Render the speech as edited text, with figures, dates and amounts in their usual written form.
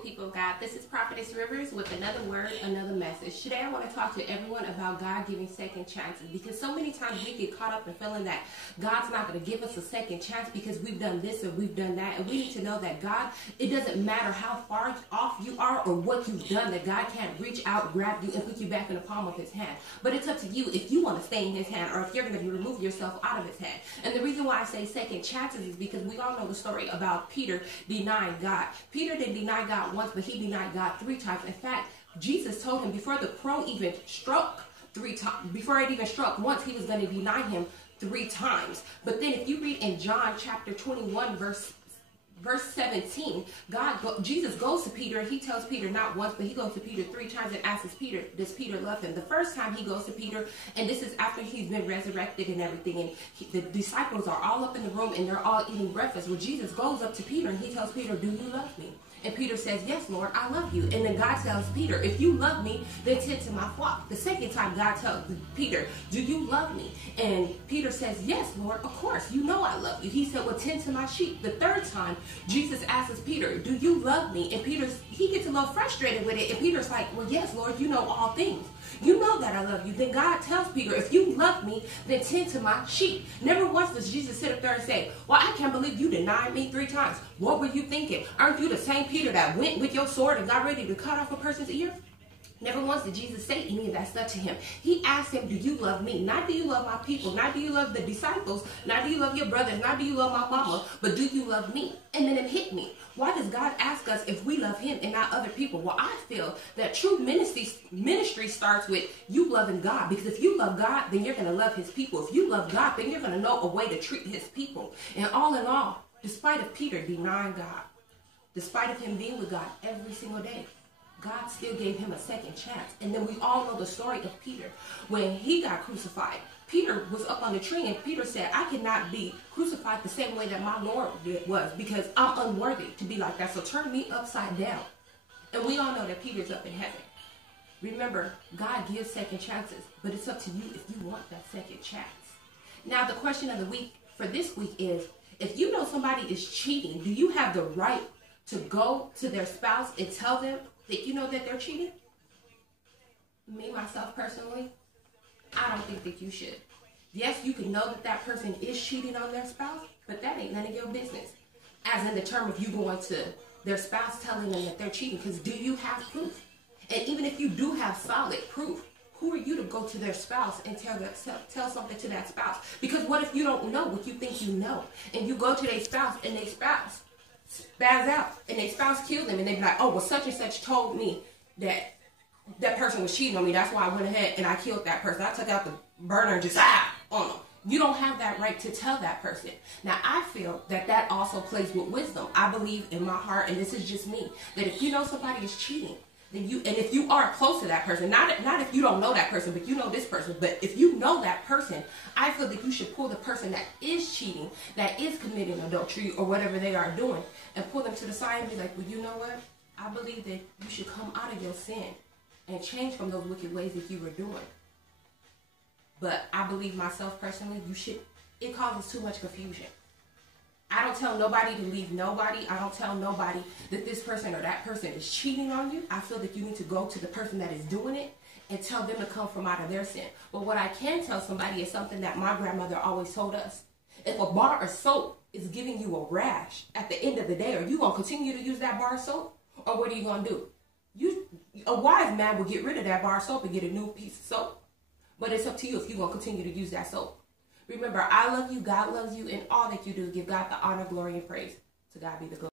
beautiful people of God. This is Prophetess Rivers with another word, another message. Today I want to talk to everyone about God giving second chances, because so many times we get caught up in feeling that God's not going to give us a second chance because we've done this or we've done that. And we need to know that God, it doesn't matter how far off you are or what you've done, that God can't reach out, grab you, and put you back in the palm of his hand. But it's up to you if you want to stay in his hand or if you're going to remove yourself out of his hand. And the reason why I say second chances is because we all know the story about Peter denying God. Peter didn't deny God once, but he denied God 3 times. In fact, Jesus told him before the crow even struck 3 times, before it even struck once, he was going to deny him 3 times. But then if you read in John chapter 21, verse 17, Jesus goes to Peter and he tells Peter not once, but he goes to Peter 3 times and asks Peter, does Peter love him? The first time he goes to Peter, and this is after he's been resurrected and everything, and the disciples are all up in the room and they're all eating breakfast. Well, Jesus goes up to Peter and he tells Peter, do you love me? And Peter says, yes, Lord, I love you. And then God tells Peter, if you love me, then tend to my flock. The second time God tells Peter, do you love me? And Peter says, yes, Lord, of course, you know I love you. He said, well, tend to my sheep. The third time, Jesus asks Peter, do you love me? And he gets a little frustrated with it. And Peter's like, well, yes, Lord, you know all things. You know that I love you. Then God tells Peter, if you love me, then tend to my sheep. Never once does Jesus sit up there and say, well, I can't believe you denied me 3 times. What were you thinking? Aren't you the same Peter that went with your sword and got ready to cut off a person's ear? Never once did Jesus say any of that stuff to him. He asked him, do you love me? Not do you love my people, not do you love the disciples, not do you love your brothers, not do you love my mama, but do you love me? And then it hit me. Why does God ask us if we love him and not other people? Well, I feel that true ministry starts with you loving God. Because if you love God, then you're going to love his people. If you love God, then you're going to know a way to treat his people. And all in all, despite of Peter denying God, despite of him being with God every single day, God still gave him a second chance. And then we all know the story of Peter. When he got crucified, Peter was up on the tree and Peter said, I cannot be crucified the same way that my Lord was because I'm unworthy to be like that. So turn me upside down. And we all know that Peter's up in heaven. Remember, God gives second chances, but it's up to you if you want that second chance. Now, the question of the week for this week is, if you know somebody is cheating, do you have the right to go to their spouse and tell them that you know that they're cheating? Me, myself, personally, I don't think that you should. Yes, you can know that that person is cheating on their spouse, but that ain't none of your business. As in the term of you going to their spouse telling them that they're cheating, because do you have proof? And even if you do have solid proof, who are you to go to their spouse and tell something to that spouse? Because what if you don't know what you think you know? And you go to their spouse and their spouse spaz out and their spouse killed them and they be like, oh, well, such and such told me that that person was cheating on me. That's why I went ahead and I killed that person. I took out the burner and just on them. You don't have that right to tell that person. Now, I feel that that also plays with wisdom. I believe in my heart, and this is just me, that if you know somebody is cheating, then and if you are close to that person, not if you don't know that person, but you know this person, but if you know that person, I feel that you should pull the person that is cheating, that is committing adultery or whatever they are doing, and pull them to the side and be like, well, you know what? I believe that you should come out of your sin and change from those wicked ways that you were doing. But I believe myself personally, it causes too much confusion. I don't tell nobody to leave nobody. I don't tell nobody that this person or that person is cheating on you. I feel that you need to go to the person that is doing it and tell them to come from out of their sin. But what I can tell somebody is something that my grandmother always told us. If a bar of soap is giving you a rash at the end of the day, are you going to continue to use that bar of soap? Or what are you going to do? A wise man will get rid of that bar of soap and get a new piece of soap. But it's up to you if you're going to continue to use that soap. Remember, I love you, God loves you, and all that you do, give God the honor, glory, and praise. To God be the glory.